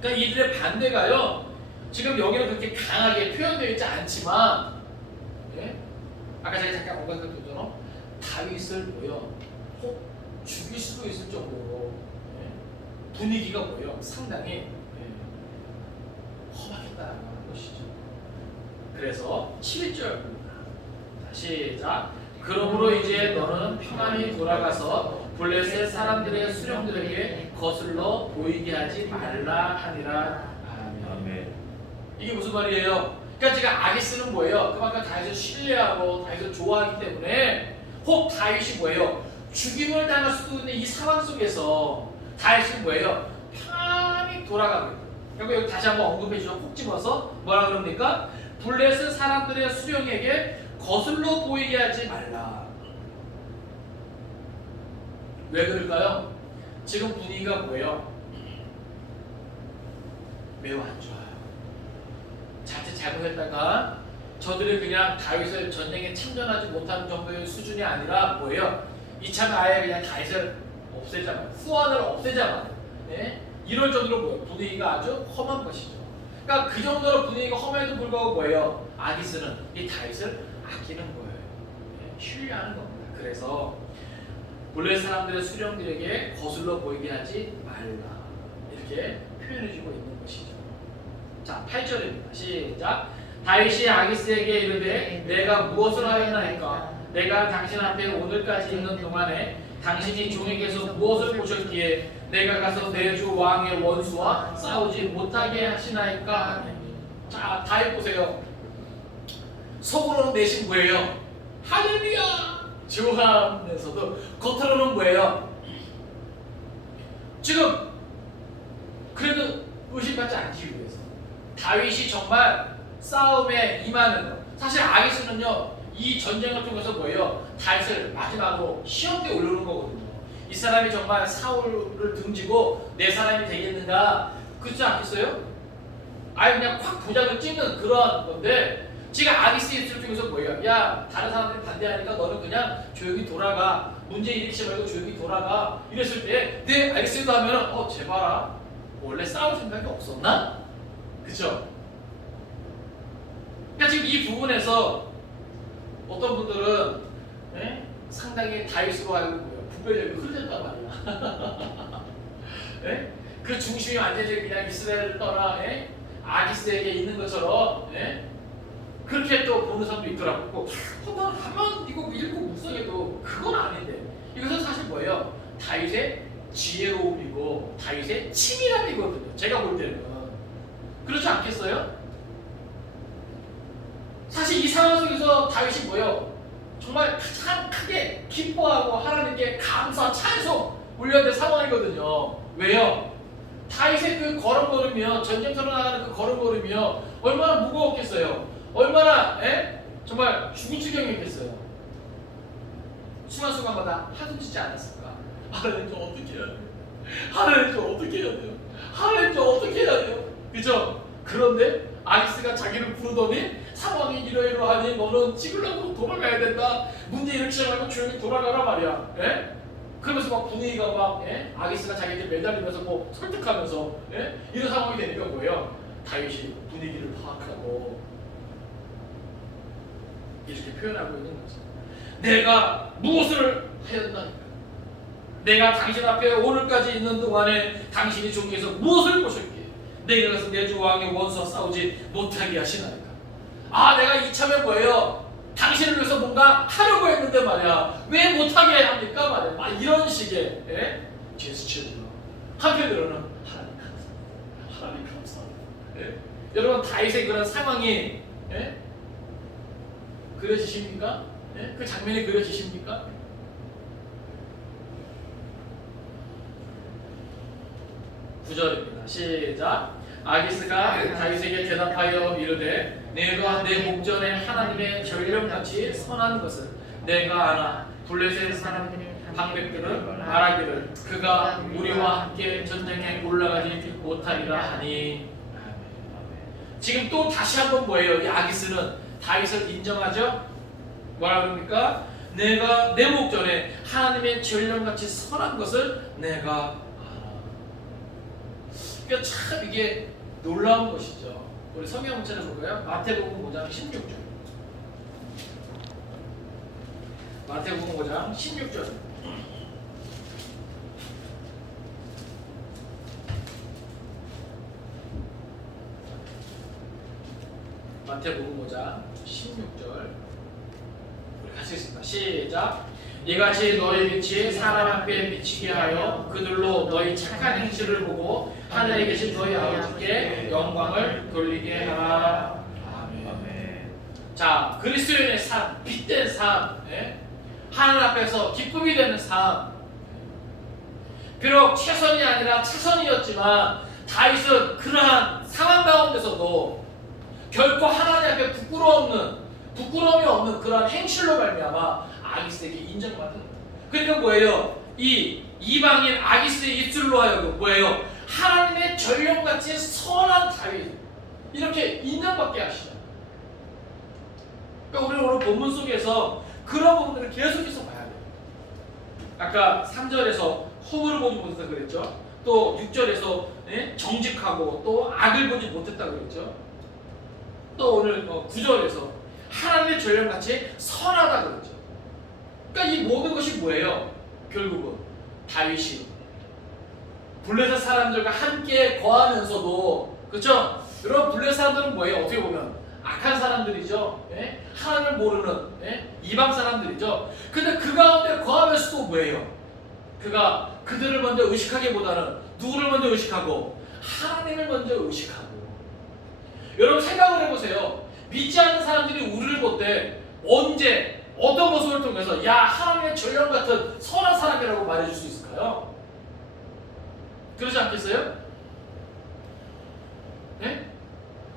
그러니까 이들의 반대가요. 지금 여기는 그렇게 강하게 표현되어 있지 않지만, 예? 아까 제가 잠깐 언급했던 다윗을 뭐요? 혹 죽일 수도 있을 정도로 예? 분위기가 뭐요? 상당히 예? 험하겠다는 것이죠. 그래서 11절입니다. 시작. 그러므로 이제 너는 평안히 돌아가서 블레셋 사람들의 수령들에게 거슬러 보이게 하지 말라 하니라. 아멘. 이게 무슨 말이에요? 그러니까 지금 아기스는 뭐예요? 그만큼 다윗을 신뢰하고 다윗을 좋아하기 때문에 혹 다윗이 뭐예요? 죽임을 당할 수도 있는 이 상황 속에서 다윗이 뭐예요? 평안히 돌아가고 있어요. 그리고 여기 다시 한번 언급해 주죠. 콕 집어서 뭐라 그럽니까? 블레셋 사람들의 수령에게 거슬러 보이게 하지 말라. 왜 그럴까요? 지금 분위기가 뭐예요? 매우 안 좋아요. 자칫 잘못했다가 저들이 그냥 다윗을 전쟁에 참전하지 못하는 정도의 수준이 아니라 뭐예요? 이참에 아예 그냥 다윗을 없애자마자 후환을 없애자마자 네? 이럴 정도로 뭐예요? 분위기가 아주 험한 것이죠. 그러니까 그 정도로 분위기가 험해도 불구하고 뭐예요? 아기스는 이 다윗을 아끼는 거예요. 네? 신뢰하는 겁니다. 그래서 블레셋 사람들의 수령들에게 거슬러 보이게 하지 말라 이렇게 표현해주고 있는 것이죠. 자, 8절입니다. 시작. 다윗이 아기스에게 이르되 내가 무엇을 하였나이까? 내가 당신 앞에 오늘까지 있는 동안에 당신이 종에게서 무엇을 보셨기에 내가 가서 내 주 왕의 원수와 싸우지 못하게 하시나이까? 자, 다윗 보세요. 속으로는 내심 뭐예요? 할렐루야! 좋아하면서도 겉으로는 뭐예요? 지금 그래도 의심받지 않기 위해서 다윗이 정말 싸움에 임하는 것. 사실 아기스는요 이 전쟁을 통해서 뭐예요? 다윗을 마지막으로 시험대에 올려놓은 거거든요. 이 사람이 정말 사울을 등지고 내 사람이 되겠는가? 그렇지 않겠어요? 아예 그냥 콱 도장을 찍는 그런 건데 지금 아기스 입술 중에서 뭐예요? 야, 다른 사람들이 반대하니까 너는 그냥 조용히 돌아가. 문제 일으키지 말고 조용히 돌아가. 이랬을 때 네, 알겠습니다 하면은 제발아. 원래 싸울 생각이 없었나? 그쵸? 그러니까 지금 이 부분에서 어떤 분들은 상당히 다윗으로 알고 분별력이 흐려졌단 말이야. 그 중심이 완전히 그냥 이스라엘을 떠나 아기스에게 있는 것처럼 그렇게 또 보는 사람도 있더라고. 난 한번 이거 읽고 묵상해도 그건 아닌데 이것은 사실 뭐예요? 다윗의 지혜로움이고 다윗의 치밀함이거든요. 제가 볼 때는 그렇지 않겠어요? 사실 이 상황 속에서 다윗이 뭐예요? 정말 가장 크게 기뻐하고 하나님께 감사, 찬송 올려야 될 상황이거든요. 왜요? 다윗의 그 걸음걸음이요, 전쟁터로 나가는 그 걸음걸음이요, 얼마나 무거웠겠어요? 얼마나 정말 죽을 지경이겠어요? 순간순간마다 한숨 쉬지 않았을까? 하나님 저 어떻게 해야 돼요? 하나님 저 어떻게 해야 돼요? 하나님 저 어떻게 해야 돼요? 그죠? 그런데 아기스가 자기를 부르더니 상황이 이러이러하니 너는 찍으려고 돌아가야 된다. 문제 일으키지 말고 조용히 돌아가라 말이야. 그러면서 막 분위기가 막 아기스가 자기한테 매달리면서 뭐 설득하면서 이런 상황이 되니까 뭐예요? 다윗이 분위기를 파악하고 이렇게 표현하고 있는 거죠. 내가 무엇을 하였나이까? 내가 당신 앞에 오늘까지 있는 동안에 당신이 종에서 무엇을 보셨기에 내가 가서 내 주 왕의 원수와 싸우지 못하게 하시나이까? 아, 내가 이참에 뭐예요? 당신을 위해서 뭔가 하려고 했는데 말이야. 왜 못하게 합니까? 말이야. 막 이런 식의 제스처죠. 한편으로는 하나님 감사합니다. 하나님 감사합니다. 여러분 다윗의 그런 상황이 그려지십니까? 그 장면이 그려지십니까? 구절입니다. 시작. 아기스가 다윗에게 대답하여 이르되 내가 내 목전에 하나님의 전령같이 선한 것을 내가 아나 블레셋 사람 방백들은 말하기를 그가 우리와 함께 전쟁에 올라가지 못하리라 하니. 지금 또 다시 한번 뭐예요? 이 아기스는 다윗을 인정하죠? 뭐라 그럽니까? 내가 내 목전에 하나님의 전령같이 선한 것을 내가 알아. 그러니까 참 이게 놀라운 것이죠. 우리 성경 문자를 볼까요? 마태복음 5장 16절. 마태복음 5장 16절. 마태복음 5장 16절. 우리 같이 읽습니다. 시작. 이같이 너희 빛이 사람 앞에 비치게 하여 그들로 너희 착한 행실을 보고 하늘에 계신 너희 아버지께 영광을 돌리게 하라. 아멘. 자, 그리스도인의 삶, 빛된 삶, 하늘 앞에서 기쁨이 되는 삶. 비록 최선이 아니라 차선이었지만 다윗은 그러한 상황 가운데서도 결코 하나님 앞에 부끄러움이 없는 그러한 행실로 말미암아 아기스에게 인정받는 거예요. 그러니까 뭐예요? 이 이방인 아기스의 입술로 하여금 뭐예요? 하나님의 전령같이 선한 다윗 이렇게 인정받게 하시죠. 그러니까 우리는 오늘 본문 속에서 그런 부분들을 계속해서 봐야 돼요. 아까 3절에서 허물을 보지 못했다 그랬죠. 또 6절에서 정직하고 또 악을 보지 못했다 그랬죠. 또 오늘 9절에서 하나님의 전령같이 선하다 그랬죠. 그러니까 이 모든 것이 뭐예요? 결국은 다윗이 블레셋 사람들과 함께 거하면서도 그렇죠? 여러분 블레셋 사람들은 뭐예요? 어떻게 보면 악한 사람들이죠. 하나님을 모르는 이방 사람들이죠. 근데 그 가운데 거하면서도 뭐예요? 그가 그들을 먼저 의식하기보다는 누구를 먼저 의식하고 하나님을 먼저 의식하고. 여러분 생각을 해보세요. 믿지 않는 사람들이 우리를 볼 때 언제 어떤 모습을 통해서 야 하나님의 전령 같은 선한 사람이라고 말해줄 수 있을까요? 그러지 않겠어요? 네?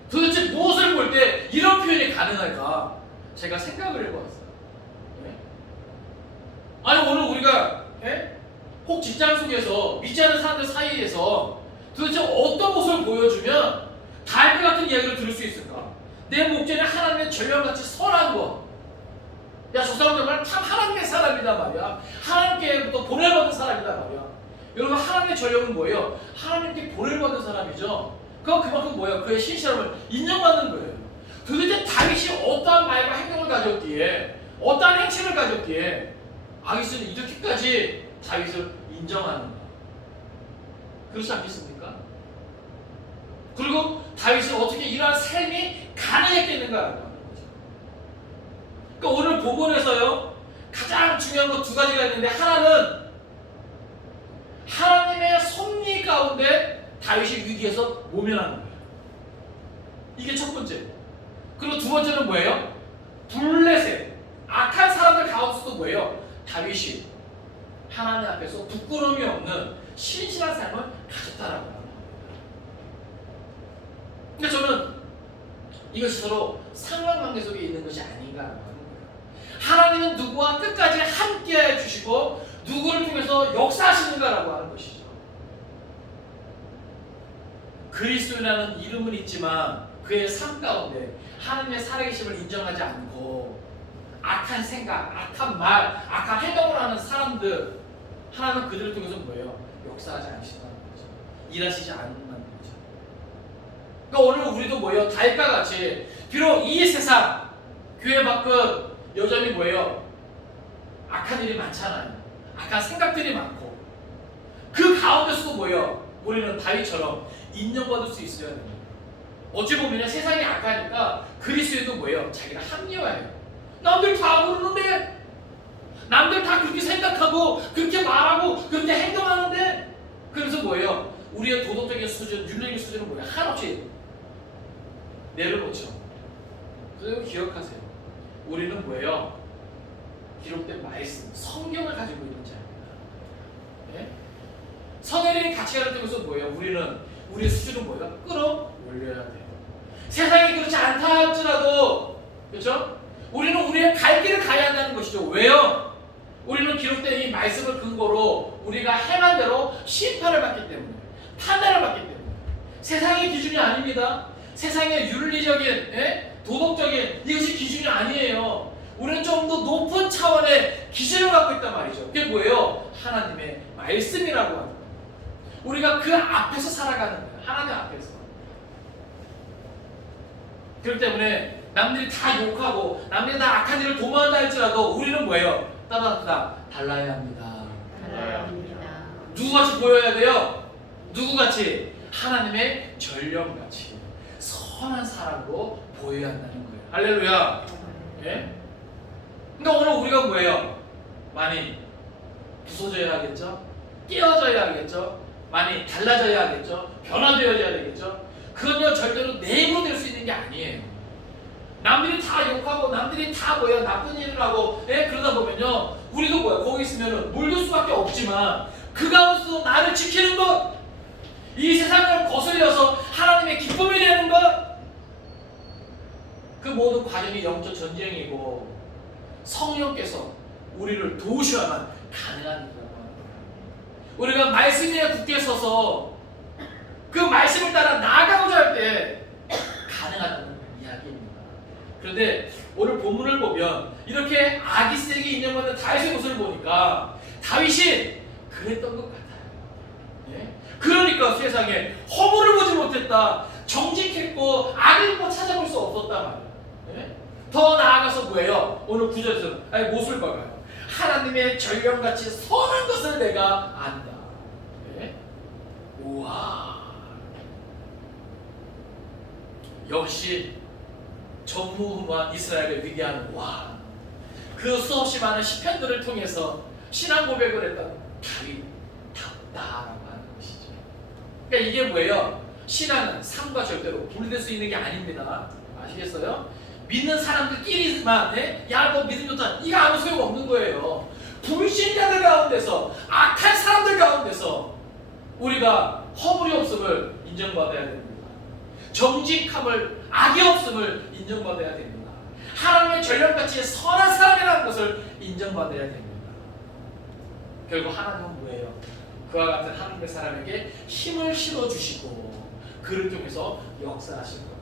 도대체 무엇을 볼 때 이런 표현이 가능할까? 제가 생각을 해보았어요. 네? 아니 오늘 우리가 혹 직장 속에서 믿지 않는 사람들 사이에서 도대체 어떤 모습을 보여주면 달빛 같은 이야기를 들을 수 있을까? 내 목전에 하나님의 전령같이 선한 것. 야, 저 사람 정말 참 하나님의 사람이다 말이야. 하나님께부터 보내받은 사람이다 말이야. 여러분 하나님의 전령은 뭐예요? 하나님께 보내받은 사람이죠. 그만큼 뭐예요? 그의 신실함을 인정받는 거예요. 도대체 다윗이 어떠한 말과 행동을 가졌기에 어떠한 행실을 가졌기에 아기스는 이렇게까지 다윗을 인정하는가? 그렇지 않겠습니까? 그리고 다윗은 어떻게 이러한 삶이 가능했겠는가라고 하는 거죠. 그러니까 오늘 본문에서요 가장 중요한 것 두 가지가 있는데 하나는 하나님의 섭리 가운데 다윗이 위기에서 모면하는 거예요. 이게 첫 번째. 그리고 두 번째는 뭐예요? 블레셋 악한 사람들 가운데서도 뭐예요? 다윗이 하나님 앞에서 부끄러움이 없는 신실한 삶을 가졌다라고 합니다. 그러니까 저는 이것이 서로 상관관계 속에 있는 것이 아닌가라고 하는 거예요. 하나님은 누구와 끝까지 함께 해주시고 누구를 통해서 역사하시는가라고 하는 것이죠. 그리스도라는 이름은 있지만 그의 삶 가운데 하나님의 살아계심을 인정하지 않고 악한 생각, 악한 말, 악한 행동을 하는 사람들 하나님은 그들을 통해서 뭐예요? 역사하지 않으신다는 거죠. 일하시지 않는다는 거죠. 그러니까 오늘 우리도 뭐예요? 다윗과 같이 비록 이 세상 교회 밖은 여전히 뭐예요? 악한 일이 많잖아요. 악한 생각들이 많고 그 가운데서도 뭐예요? 우리는 다윗처럼 인정받을 수 있어야 됩니다. 어찌 보면 세상이 악하니까 그리스도에도 뭐예요? 자기가 합리화해요. 남들 다 모르는데 남들 다 그렇게 생각하고 그렇게 말하고 그렇게 행동하는데 그래서 뭐예요? 우리의 도덕적인 수준, 윤리적인 수준은 뭐예요? 한없이 내려놓죠. 그래서 기억하세요. 우리는 뭐예요? 기록된 말씀, 성경을 가지고 있는 자입니다. 네? 성경의 가치관을 통해서 뭐예요? 우리의 수준은 뭐예요? 끌어올려야 돼요. 세상이 그렇지 않다 할지라도 그렇죠? 우리는 우리의 갈 길을 가야 한다는 것이죠. 왜요? 우리는 기록된 이 말씀을 근거로 우리가 행한 대로 심판을 받기 때문에 판단을 받기 때문에 세상의 기준이 아닙니다. 세상의 윤리적인 도덕적인 이것이 기준이 아니에요. 우리는 좀 더 높은 차원의 기준을 갖고 있단 말이죠. 그게 뭐예요? 하나님의 말씀이라고 하는 거예요. 우리가 그 앞에서 살아가는 거예요. 하나님 앞에서. 그렇기 때문에 남들이 다 욕하고 남들이 다 악한 일을 도모한다 할지라도 우리는 뭐예요? 따라다 달라야 합니다. 달라야 합니다. 누구같이 보여야 돼요? 누구같이? 하나님의 전령같이 선한 사람으로 보여야 한다는 거예요. 할렐루야. 예? 그러니까 오늘 우리가 뭐예요? 많이 부서져야 하겠죠? 깨어져야 하겠죠? 많이 달라져야 하겠죠? 변화되어야 되겠죠? 그건요 절대로 내 힘으로 될 수 있는 게 아니에요. 남들이 다 욕하고 남들이 다 뭐야 나쁜 일을 하고 그러다 보면요 우리도 뭐야 거기 있으면 물들 수밖에 없지만 그 가운데서 나를 지키는 것, 이 세상을 거슬려서 하나님의 기쁨이 되는 것, 그 모든 과정이 영적 전쟁이고 성령께서 우리를 도우셔야만 가능한 일이라고 하는 거예요. 우리가 말씀 위에 굳게 서서 그 말씀을 따라 나아가고자 할 때 가능하다는 이야기입니다. 그런데 오늘 본문을 보면 이렇게 아기스에게 인정받는 다윗의 모습을 보니까 다윗이 그랬던 것 같아요. 예? 그러니까 세상에 허물을 보지 못했다, 정직했고 악을 뭐 찾아볼 수 없었단 말이에요. 예? 더 나아가서 뭐예요? 오늘 9절에서 무엇을 봐요? 하나님의 전령같이 선한 것을 내가 안다. 예? 우와. 역시 전무후무한 이스라엘을 위대한 왕, 그 수없이 많은 시편들을 통해서 신앙 고백을 했던 다윗답다라고 하는 것이죠. 그러니까 이게 뭐예요? 신앙은 삶과 절대로 분리될 수 있는 게 아닙니다. 아시겠어요? 믿는 사람들끼리만 야 너 믿음 좋다 이거 아무 소용 없는 거예요. 불신자들 가운데서 악한 사람들 가운데서 우리가 허물이 없음을 인정받아야 됩니다. 정직함을 악이 없음을 인정받아야 됩니다. 하나님의 전령같이 선한 사람이라는 것을 인정받아야 됩니다. 결국 하나님은 뭐예요? 그와 같은 하나님의 사람에게 힘을 실어주시고 그를 통해서 역사하실 겁니다.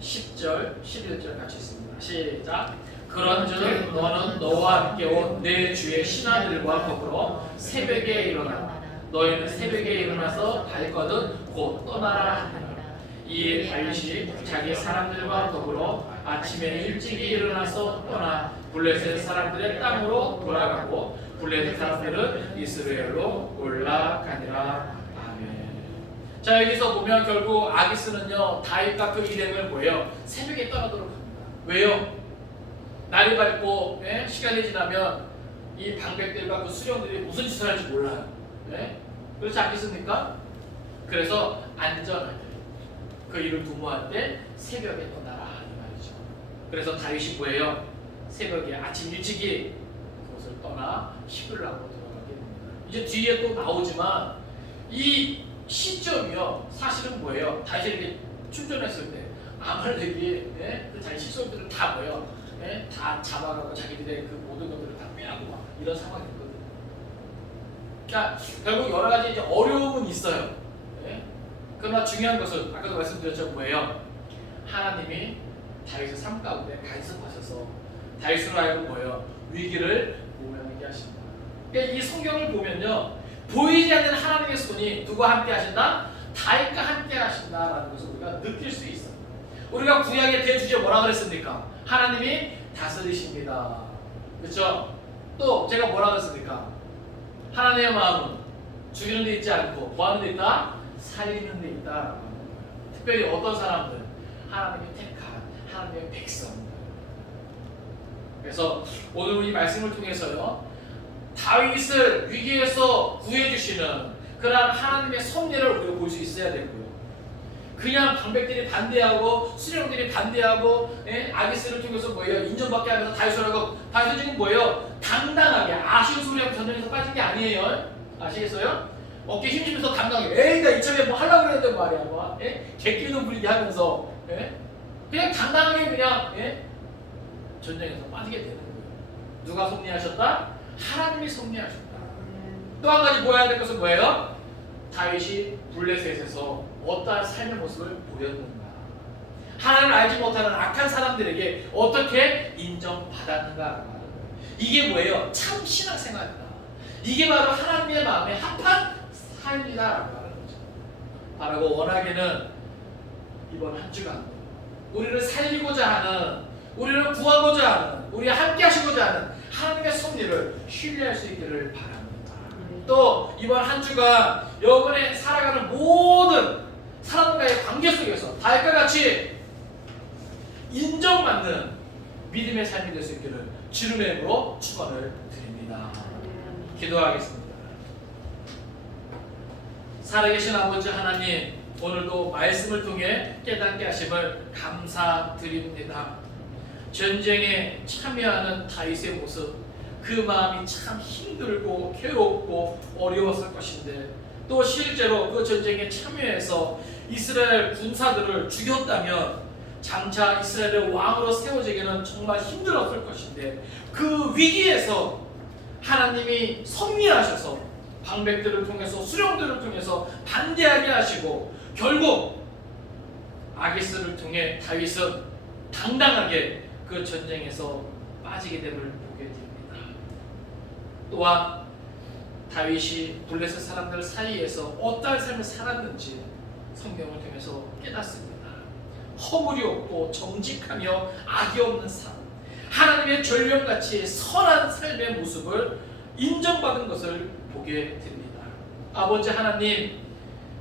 10절, 11절 같이 있습니다. 시작. 그런즉 너는 너와 함께 온 내 주의 신하들과 더불어 새벽에 일어나라. 너희는 새벽에 일어나서 발거든 곧 떠나라 하니라. 이에 다윗이 자기 사람들과 더불어 아침에 일찍이 일어나서 떠나 블레셋 사람들의 땅으로 돌아가고 블레셋 사람들은 이스라엘로 올라가니라. 아멘. 자 여기서 보면 결국 아기스는요 다윗과 그 일행을 뭐예요? 새벽에 떠나도록 합니다. 왜요? 날이 밝고 시간이 지나면 이 방백들과 그 수령들이 무슨 짓을 할지 몰라요. 그렇지 않겠습니까? 그래서 안전하게 그 일을 도모할 때 새벽에 떠나라 이 말이죠. 그래서 다윗이 뭐예요? 새벽에 아침 일찍이 그곳을 떠나 시글락으로 들어가게 됩니다. 이제 뒤에 또 나오지만 이 시점이요 사실은 뭐예요? 다윗이 이렇게 출전했을 때 아말렉이 그 자기 식솔들을 다 뭐예요? 다 잡아가고 자기들의 그 모든 것들을 다 빼앗고 막 이런 상황이었거든요. 그러니까 결국 여러 가지 이제 어려움은 있어요. 그러나 중요한 것은 아까도 말씀드렸죠 뭐예요? 하나님이 다윗의 삶 가운데 간섭하셔서 다윗으로 하여금 뭐예요? 위기를 모면하게 하신다. 그러니까 이 성경을 보면요 보이지 않는 하나님의 손이 누구와 함께 하신다? 다윗과 함께 하신다라는 것을 우리가 느낄 수 있어요. 우리가 구약의 대주제 뭐라 그랬습니까? 하나님이 다스리십니다. 그렇죠? 또 제가 뭐라 그랬습니까? 하나님의 마음은 죽이는 데 있지 않고 뭐 하는 데 있다? 살리는 데 있다라고 하는 거예요. 특별히 어떤 사람들? 하나님이 택한 하나님의 백성. 그래서 오늘 이 말씀을 통해서요 다윗을 위기에서 구해주시는 그러한 하나님의 섭리를 우리가 볼 수 있어야 되고요. 그냥 방백들이 반대하고 수령들이 반대하고 아기스를 통해서 뭐예요? 인정받게 하면서 다윗을 하고 다윗은 지금 뭐예요? 당당하게 아쉬운 소리하고 전쟁에서 빠진 게 아니에요. 아시겠어요? 어깨 힘주면서 당당하게 에이 나 이참에 뭐 하려고 그랬는데 말이야 뭐 개끼는 분위기 하면서 그냥 당당하게 그냥 전쟁에서 빠지게 되는 거예요. 누가 섭리하셨다? 하나님이 섭리하셨다. 또 한 가지 보아야 될 것은 뭐예요? 다윗이 블레셋에서 어떠한 삶의 모습을 보였는가. 하나님을 알지 못하는 악한 사람들에게 어떻게 인정받았는가라고 하는 거예요. 이게 뭐예요? 참 신앙생활이다. 이게 바로 하나님의 마음에 합한 삶이다라고 하는 거죠. 바라고 원하기는 이번 한 주간 우리를 살리고자 하는, 우리를 구하고자 하는, 우리와 함께 하시고자 하는 하나님의 섭리를 신뢰할 수 있기를 바랍니다. 또 이번 한 주간 여러분의 살아가는 모든 사람과의 관계 속에서 다윗과 같이 인정받는 믿음의 삶이 될 수 있기를 주님의 이름으로 축원을 드립니다. 기도하겠습니다. 살아계신 아버지 하나님, 오늘도 말씀을 통해 깨닫게 하심을 감사드립니다. 전쟁에 참여하는 다윗의 모습, 그 마음이 참 힘들고 괴롭고 어려웠을 것인데, 또 실제로 그 전쟁에 참여해서 이스라엘 군사들을 죽였다면 장차 이스라엘의 왕으로 세워지기는 정말 힘들었을 것인데, 그 위기에서 하나님이 섭리하셔서 방백들을 통해서, 수령들을 통해서 반대하게 하시고, 결국 아기스를 통해 다윗은 당당하게 그 전쟁에서 빠지게 됨을 보게 됩니다. 또한 다윗이 블레셋 사람들 사이에서 어떠한 삶을 살았는지 성경을 통해서 깨닫습니다. 허물이 없고 정직하며 악이 없는 삶, 하나님의 전령같이 선한 삶의 모습을 인정받은 것을 보게 됩니다. 아버지 하나님,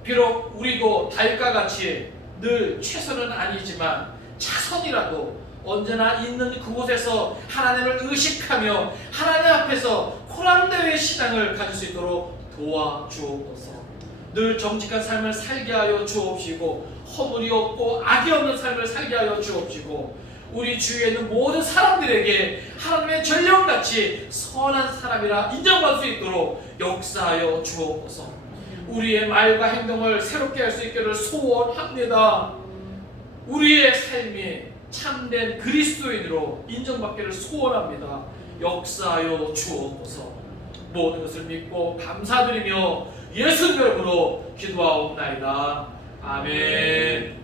비록 우리도 다윗과 같이 늘 최선은 아니지만 차선이라도 언제나 있는 그곳에서 하나님을 의식하며 하나님 앞에서 코랑대의 신앙을 가질 수 있도록 도와주옵소서. 늘 정직한 삶을 살게 하여 주옵시고, 허물이 없고 악이 없는 삶을 살게 하여 주옵시고, 우리 주위에 있는 모든 사람들에게 하나님의 전령같이 선한 사람이라 인정받을 수 있도록 역사하여 주옵소서. 우리의 말과 행동을 새롭게 할 수 있기를 소원합니다. 우리의 삶이 참된 그리스도인으로 인정받기를 소원합니다. 역사하여 주옵소서. 모든 것을 믿고 감사드리며 예수님 이름으로 기도하옵나이다. 아멘.